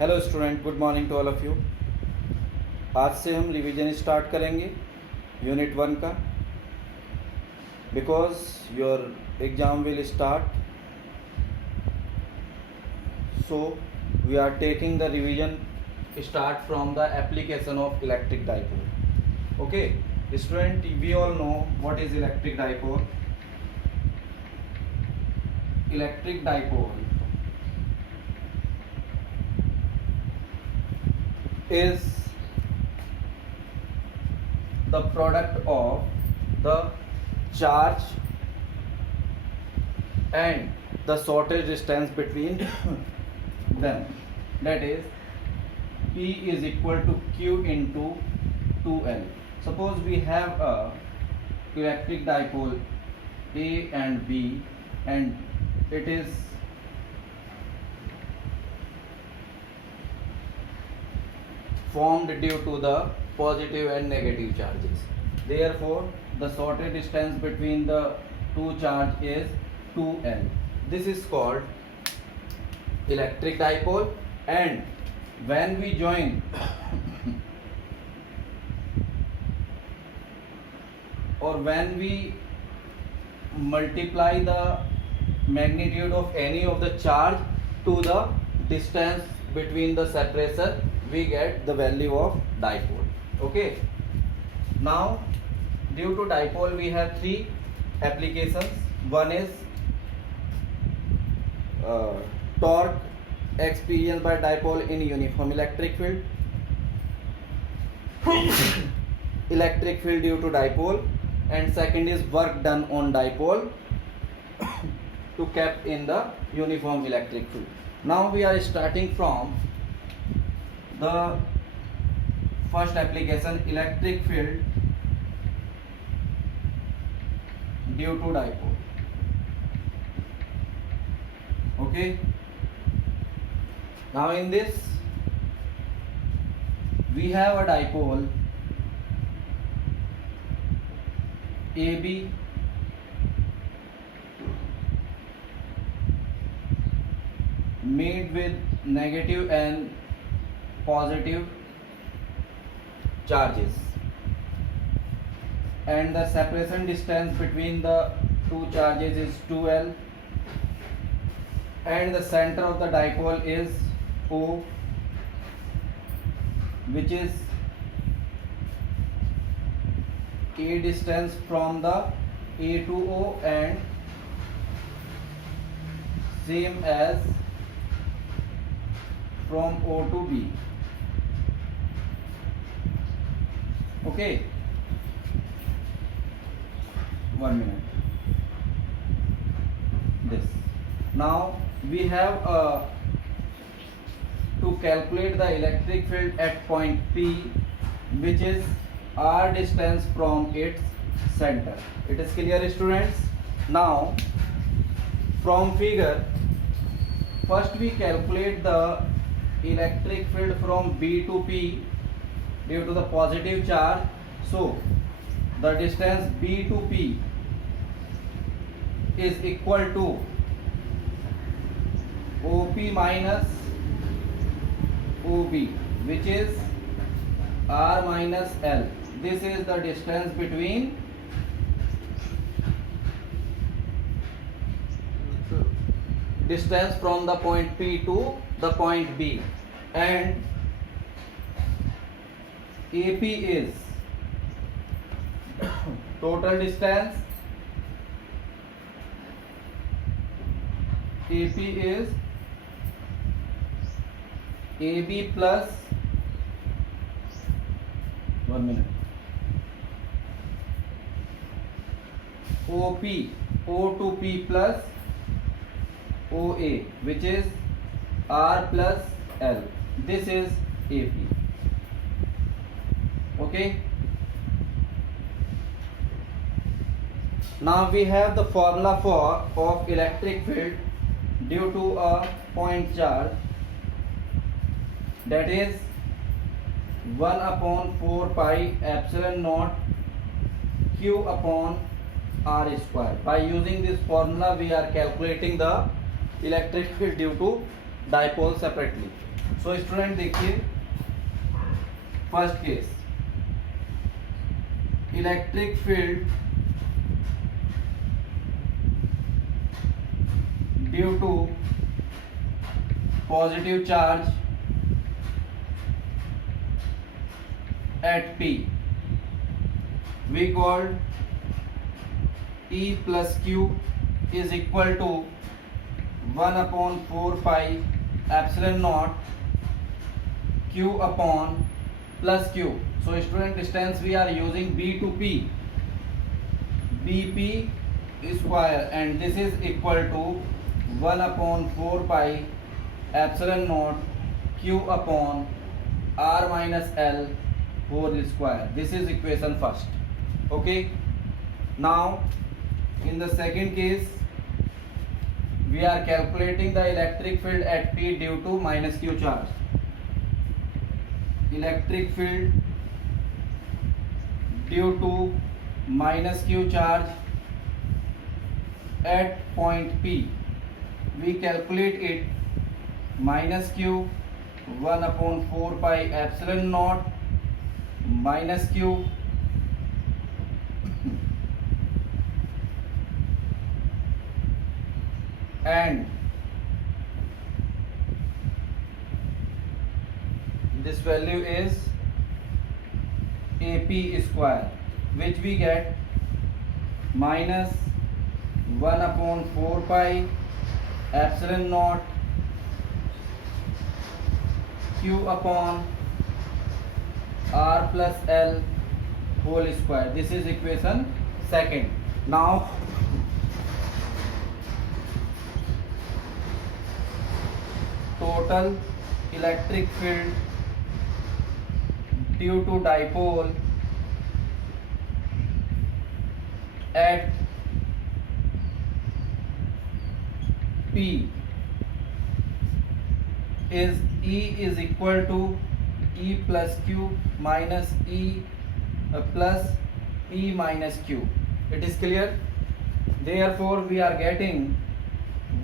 Hello student, good morning to all of you. आज से हम रिवीजन स्टार्ट करेंगे यूनिट 1 का, because your exam will start, so we are taking the revision start from the application of electric dipole. Okay student, we all know what is electric dipole. Electric dipole is the product of the charge and the shortest distance between them, that is P is equal to Q into 2L. Suppose we have a electric dipole A and B, and it is formed due to the positive and negative charges. Therefore, the shortest distance between the two charge is 2L. This is called electric dipole, and when we join or when we multiply the magnitude of any of the charge to the distance between the separation, we get the value of dipole. Okay, now due to dipole we have three applications. One is torque experienced by dipole in uniform electric field, electric field due to dipole, and second is work done on dipole to kept in the uniform electric field. Now we are starting from the first application, electric field due to dipole. Okay, now in this we have a dipole AB made with negative and positive charges, and the separation distance between the two charges is 2L, and the center of the dipole is O, which is A distance from the A to O and same as from O to B. Okay, 1 minute. This now we have to calculate the electric field at point P, which is R distance from its center. It is clear, students? Now from figure, first we calculate the electric field from B to P due to the positive charge. So the distance B to P is equal to OP minus OB, which is R minus L. This is the distance between distance from the point P to the point B, and AP is total distance. AP is AB plus 1 minute OP, O to P plus OA, which is R plus L. This is AP. Okay, now we have the formula of electric field due to a point charge, that is 1 upon 4 pi epsilon naught Q upon R square. By using this formula we are calculating the electric field due to dipole separately. So student देखिए first case, electric field due to positive charge at P, we called E plus Q is equal to 1 upon 4 pi epsilon naught Q upon plus Q. So student distance we are using B to P, BP square, and this is equal to 1 upon 4 pi epsilon naught Q upon R minus L whole square. This is equation first. Okay, now in the second case we are calculating the electric field at P due to minus Q charge. Electric field due to minus Q charge at point P, we calculate it minus Q 1 upon 4 pi epsilon naught minus Q and this value is AP square, which we get minus 1 upon 4 pi epsilon naught Q upon R plus L whole square. This is equation second. Now total electric field due to dipole at P is E is equal to E plus Q minus E plus P minus Q. It is clear? Therefore we are getting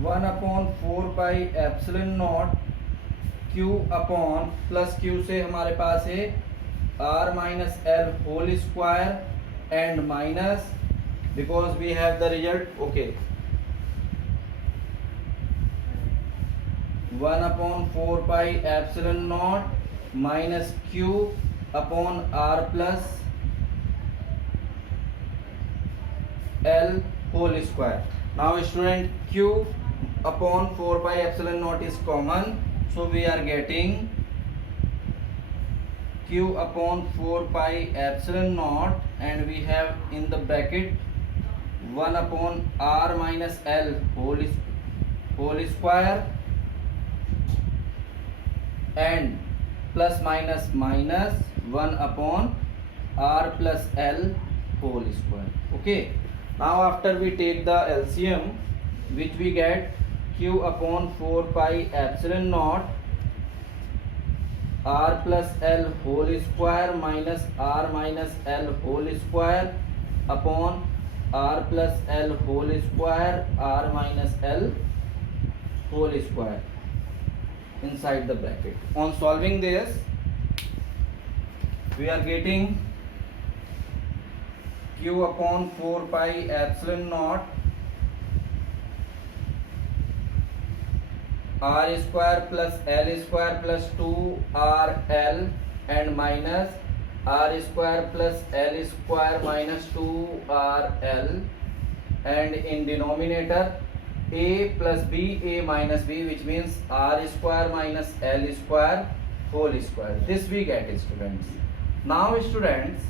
1 upon 4 pi epsilon naught Q upon plus Q से हमारे पास है R minus L whole square and minus, because we have the result. Okay, 1 upon 4 pi epsilon naught minus Q upon R plus L whole square. Now student, Q upon 4 pi epsilon naught is common, so we are getting Q upon 4 pi epsilon naught, and we have in the bracket 1 upon R minus L whole square and plus minus minus 1 upon R plus L whole square. Okay, now after we take the LCM, which we get Q upon 4 pi epsilon naught R plus L whole square minus R minus L whole square upon R plus L whole square R minus L whole square inside the bracket. On solving this, we are getting Q upon 4 pi epsilon naught R square plus L square plus 2RL and minus R square plus L square minus 2RL, and in denominator A plus B, A minus B, which means R square minus L square whole square. This we get, students. Now students,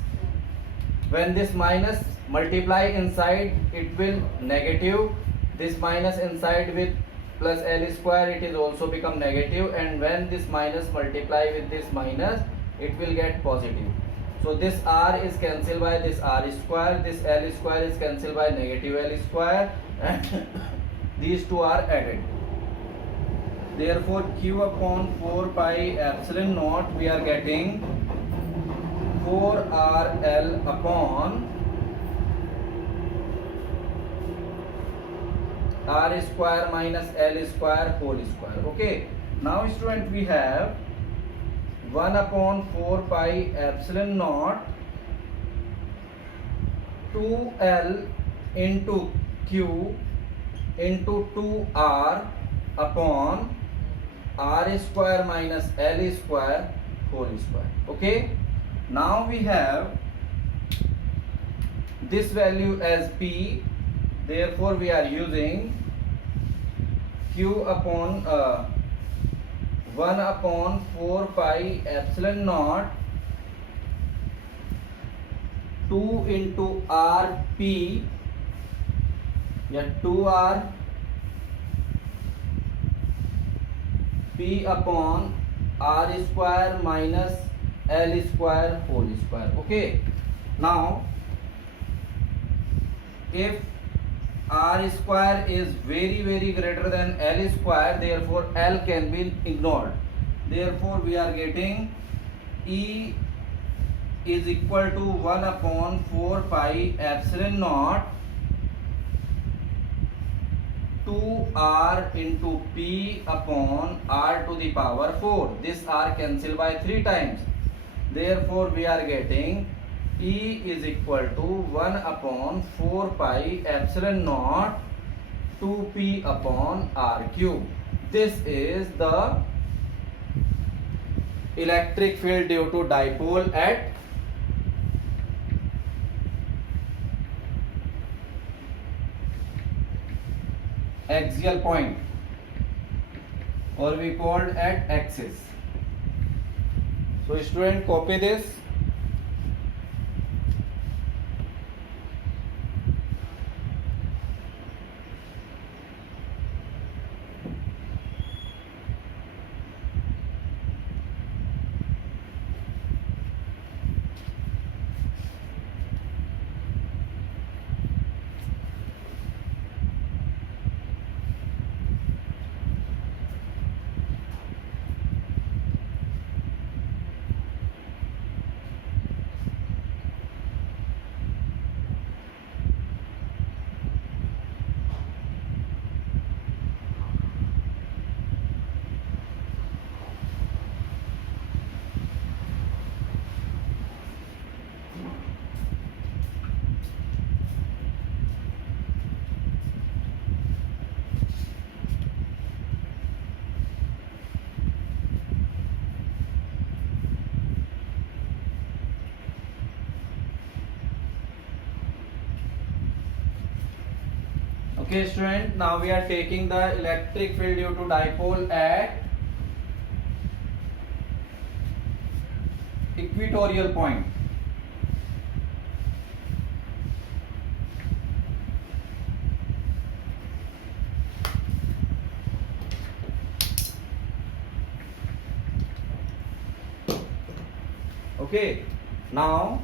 when this minus multiply inside, it will negative. This minus inside with plus L square, it is also become negative, and when this minus multiply with this minus, it will get positive. So this R is cancelled by this R square, this L square is cancelled by negative L square, and these two are added. Therefore Q upon 4 pi epsilon naught, we are getting 4RL upon R square minus L square whole square. Okay, Now student, we have 1 upon 4 pi epsilon naught 2L into Q into 2R upon R square minus L square whole square. Okay. Now we have this value as P, therefore we are using Q upon 1 upon 4 pi epsilon naught 2 into RP, yeah, 2R P upon R square minus L square whole square. Okay. Now if R square is very greater than L square, therefore L can be ignored. Therefore we are getting E is equal to 1 upon 4 pi epsilon naught 2R into P upon R to the power 4. This R cancel by 3 times. Therefore we are getting E is equal to 1 upon 4 pi epsilon naught 2P upon R cube. This is the electric field due to dipole at axial point, or we called at axis. So student, copy this. Okay student, now we are taking the electric field due to dipole at equatorial point. Okay, now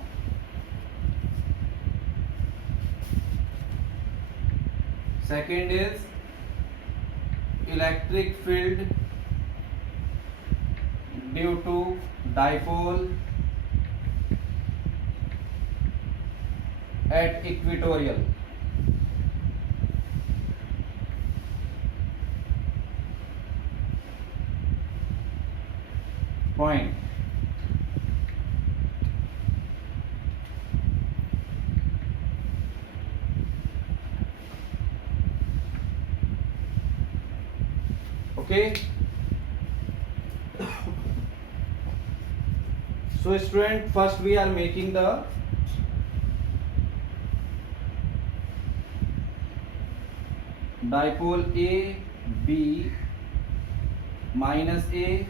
second is electric field due to dipole at equatorial point. Okay. So student, first we are making the dipole A, B, minus A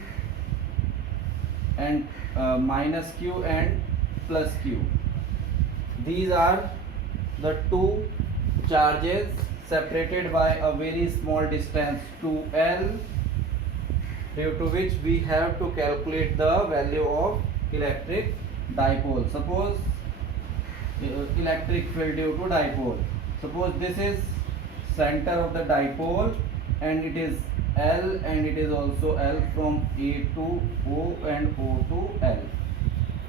and minus Q and plus Q. These are the two charges separated by a very small distance 2L, due to which we have to calculate the value of electric dipole. Suppose electric field due to dipole. Suppose this is center of the dipole and it is L and it is also L from A to O and O to L.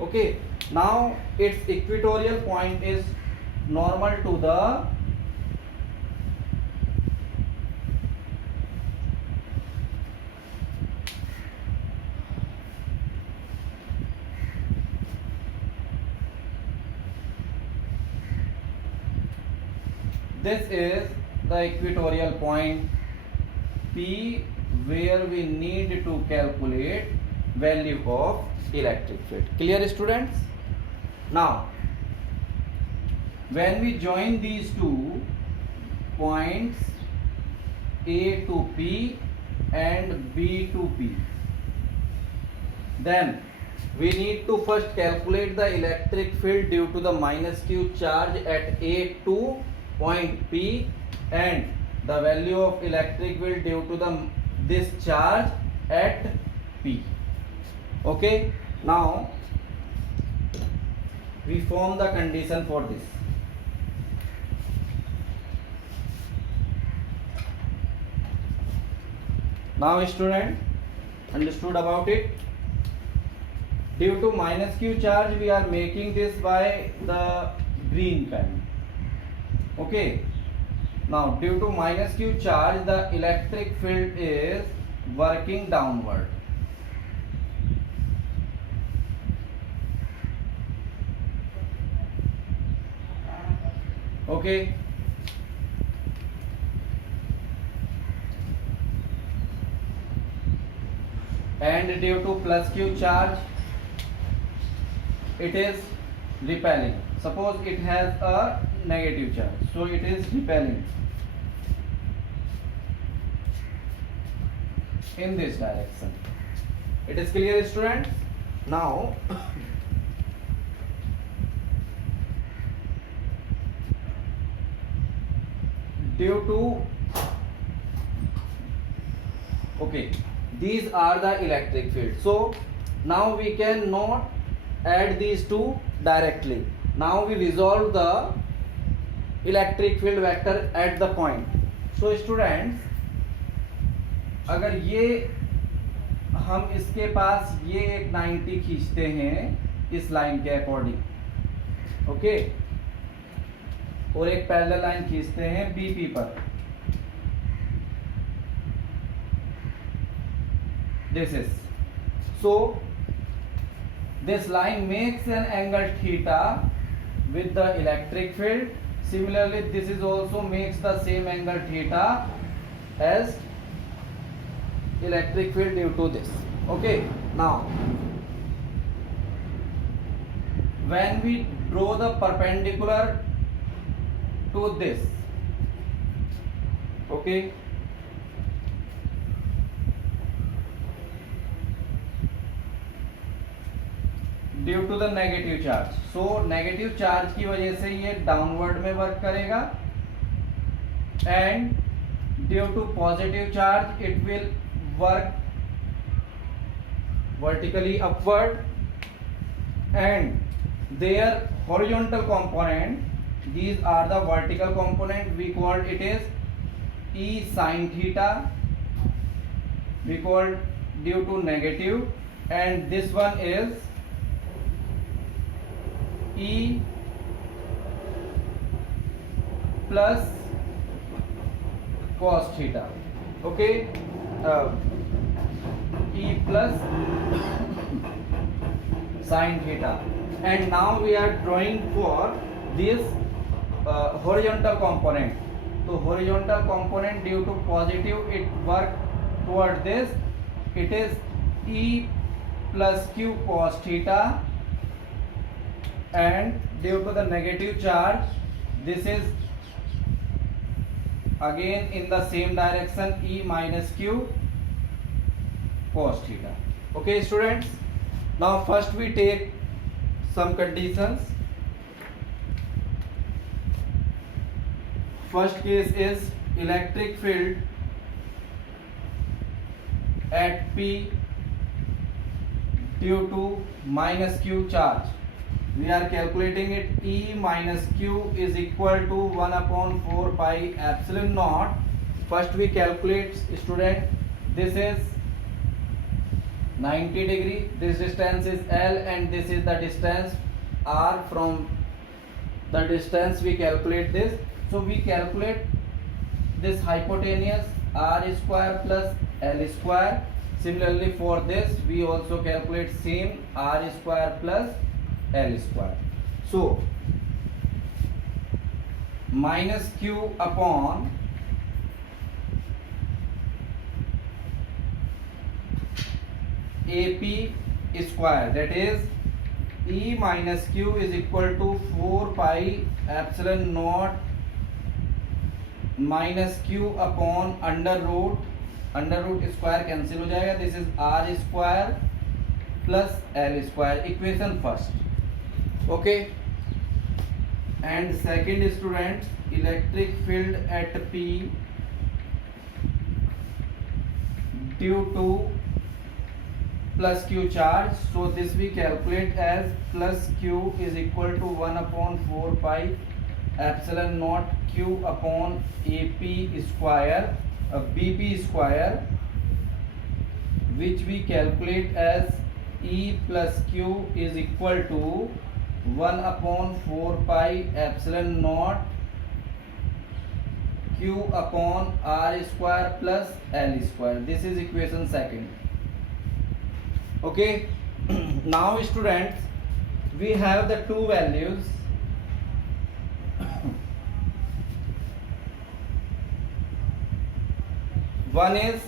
Okay, now its equatorial point is normal to the this is the equatorial point P where we need to calculate value of electric field. Clear, students? Now when we join these two points A to P and B to P, then we need to first calculate the electric field due to the minus q charge at A to point P and the value of electric field due to this charge at P. Okay, now we form the condition for this. Now student, understood about it? Due to minus q charge we are making this by the green pen. Okay, now due to minus q charge the electric field is working downward. Okay, and due to plus q charge it is repelling. Suppose it has a negative charge, so it is repelling in this direction. It is clear, students? Now due to these are the electric field, so now we cannot add these two directly. Now we resolve the electric field vector at the point. So students, अगर ये हम इसके पास ये एक 90 खींचते हैं इस line के अकॉर्डिंग, ओके, और एक पैरेलल लाइन खींचते हैं बीपी पर, this is, so this line makes an angle theta with the electric field. Similarly this is also makes the same angle theta as electric field due to this. Okay, now when we draw the perpendicular to this, okay, due to the negative charge, so negative charge की वजह से ये downward में work करेगा and due to positive charge it will work vertically upward and their horizontal component, these are the vertical component, we called it is E sin theta, we called due to negative, and this one is E plus cos theta, okay, E plus sin theta, and now we are drawing for this horizontal component. So horizontal component due to positive it work toward this, it is E plus q cos theta, and due to the negative charge this is again in the same direction E minus q cos theta. Okay students, now first we take some conditions. First case is electric field at P due to minus q charge. We are calculating it. E minus q is equal to 1 upon 4 pi epsilon naught. First we calculate, student, this is 90 degree, this distance is L, and this is the distance R. From the distance we calculate this, so we calculate this hypotenuse R square plus L square. Similarly for this we also calculate same R square plus L square. So minus q upon AP square, that is E minus Q is equal to 4 pi epsilon naught minus Q upon under root square cancel हो जाएगा, this is R square plus L square, equation first. Okay, and second student, electric field at P due to plus q charge, so this we calculate as plus q is equal to 1 upon 4 pi epsilon naught q upon AP square BP square, which we calculate as E plus q is equal to 1 upon 4 pi epsilon naught q upon R square plus L square. This is equation second. Okay, now students, we have the two values. One is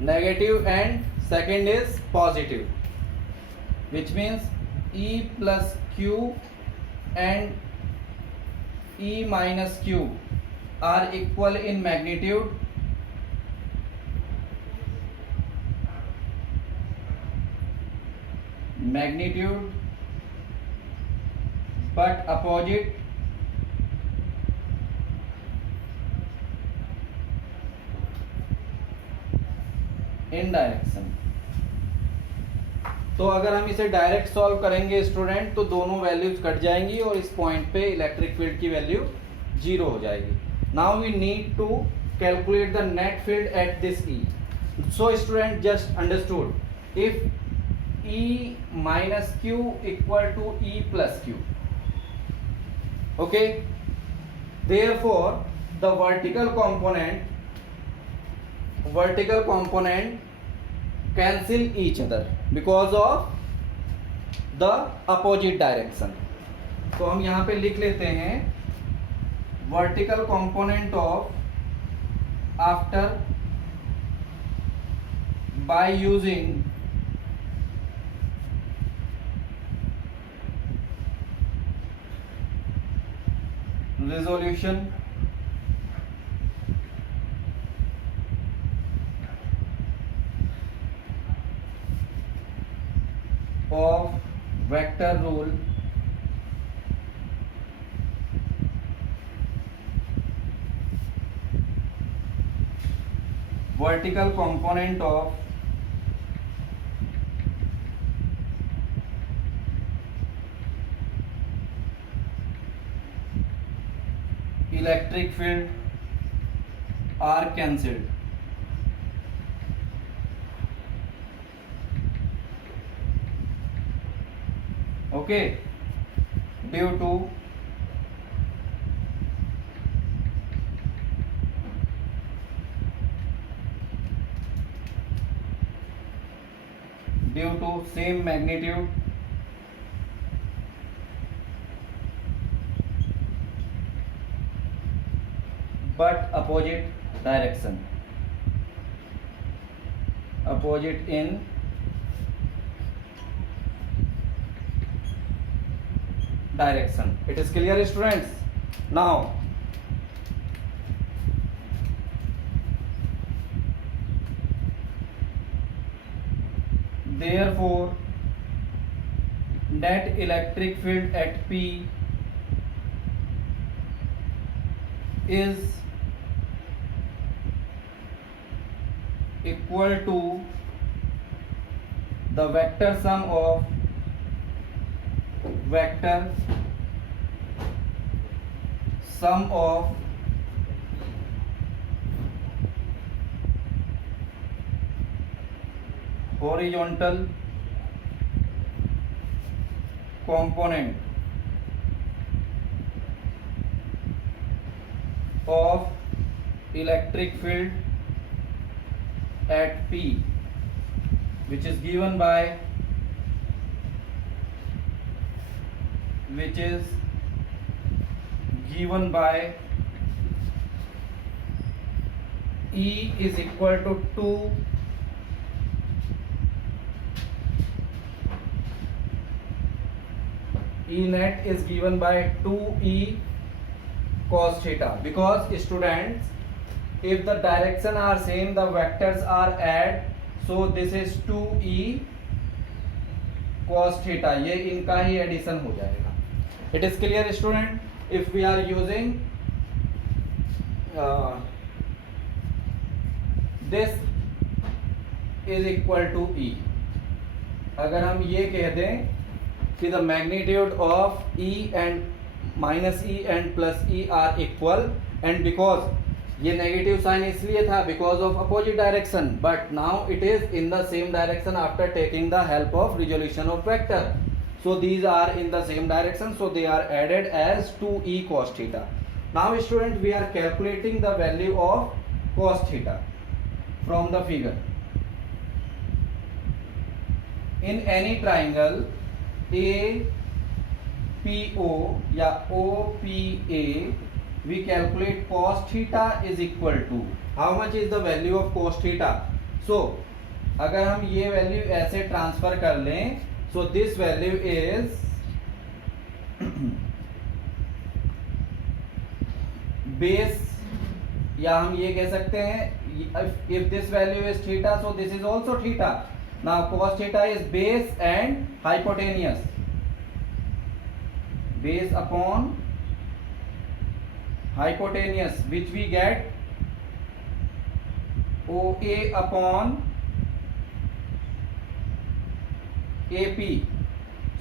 negative and second is positive, which means E plus Q and E minus Q are equal in magnitude, but opposite in direction. तो अगर हम इसे direct solve करेंगे student, तो दोनों values cut जाएंगी और इस पॉइंट पे इलेक्ट्रिक फील्ड की वैल्यू 0 हो जाएगी. Now we need to calculate the net field at this E. So student, just understood, if E minus Q equal to E plus Q. Okay, therefore the vertical component cancel each other because of the opposite direction. तो हम यहाँ पे लिख लेते हैं vertical component of after by using resolution of vector rule vertical component of electric field are cancelled. Okay, due to same magnitude but opposite direction, opposite in direction. It is clear, students? Now therefore net electric field at P is equal to the vector sum of horizontal component of electric field at P, which is given by given by E is equal to 2 E net is given by 2E cos theta, because students, if the direction are same, the vectors are add, so this is 2E cos theta, ये इनका ही addition हो जाएगा. It is clear student? If we are using this is equal to E, अगर हम ये कह दें कि the magnitude of E and minus E and plus E are equal, and because ये नेगेटिव साइन इसलिए था because of opposite direction, but now it is in the same direction after taking the help of resolution of vector. So these are in the same direction, so they are added as 2E cos theta. Now student, we are calculating the value of cos theta from the figure. In any triangle APO या OPA, we calculate cos theta is equal to how much is the value of cos theta. So अगर हम ये value ऐसे transfer कर लें, so this value is base, या हम ये कह सकते हैं if this value is theta, so this is also theta. Now cos theta is base and hypotenuse, base upon hypotenuse, which we get OA upon AP.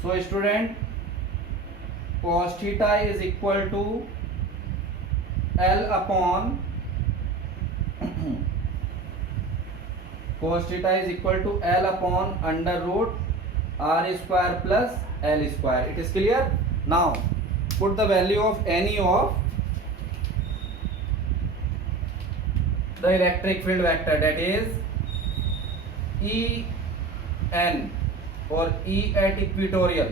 So student, cos theta is equal to L upon cos theta is equal to L upon under root R square plus L square. It is clear? Now put the value of any of the electric field vector, that is En or E at equatorial.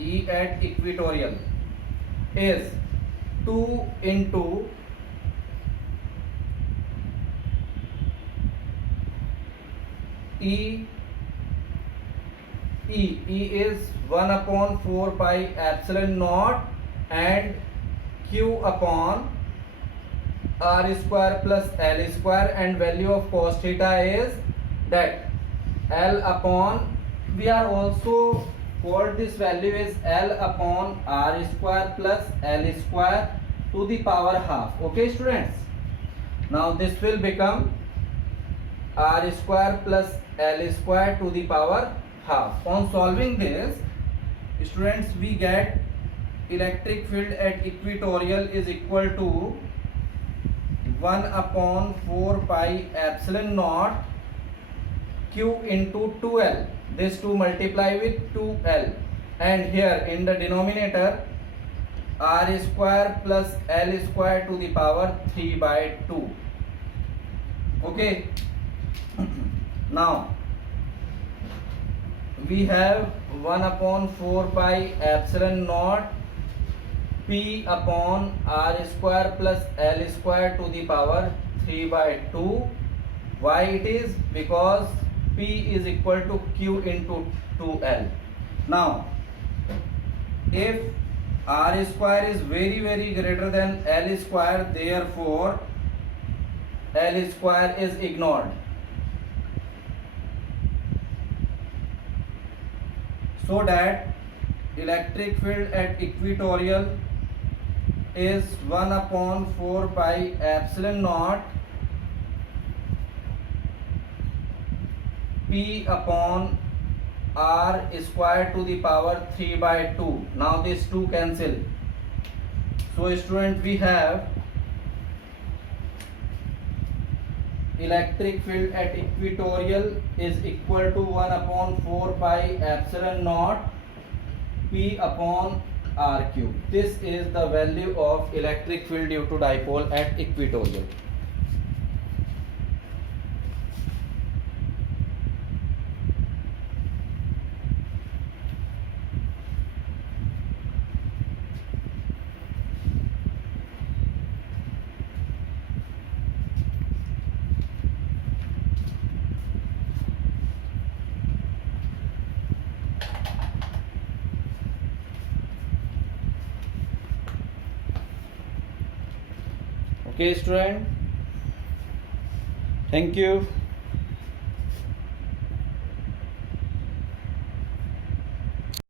E at equatorial is 2 into E is 1 upon 4 pi epsilon naught and Q upon R square plus L square, and value of cos theta is that L upon, we are also called this value is L upon R square plus L square to the power half. Okay students, now this will become R square plus L square to the power half. On solving this students, we get electric field at equatorial is equal to 1 upon 4 pi epsilon naught Q into 2L. This 2 multiply with 2L, and here in the denominator R square plus L square to the power 3 by 2. Okay. Now we have 1 upon 4 pi epsilon naught P upon R square plus L square to the power 3 by 2. Why it is? Because P is equal to Q into 2L. Now if R square is very greater than L square, therefore L square is ignored. So that electric field at equatorial is 1 upon 4 pi epsilon naught P upon R square to the power 3 by 2. Now these 2 cancel. So student, we have electric field at equatorial is equal to 1 upon 4 pi epsilon naught P upon R cube. This is the value of electric field due to dipole at equatorial. Okay student, thank you.